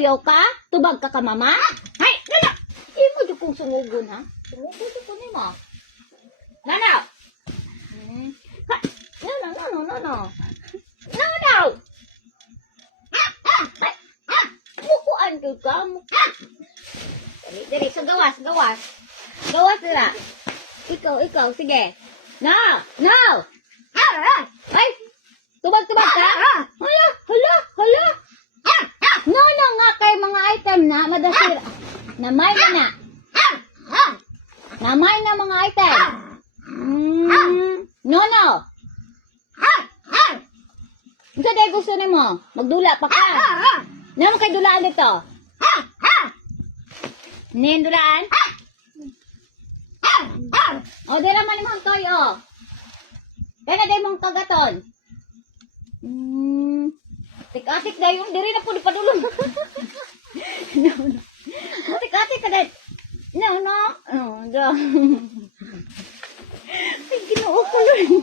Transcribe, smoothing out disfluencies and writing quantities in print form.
yaw ka? Tubag ka ka mama? Hay, nana! Imo di kong sungugon ha? Sungugon di ko nimo. Nana! Ha? Nana! Nana! Mukuan ka mo. Dali, sa gawas. Gawas nila. Ikaw, sige. No! Ay! Tubag ka? Hala! No, nga kay mga item na madasira. Namay na. Namay na mga item. No. Unsa day gusto nimo? Magdula pa ka. Namo kay dulaan dito. Nin dulaan? O, dira man imong toy, o. Kaya day mong kagaton. Tik-atik dayon, diri na po di padulong. No. Tik-atik ka day. No. Ay, ginoo ko yun.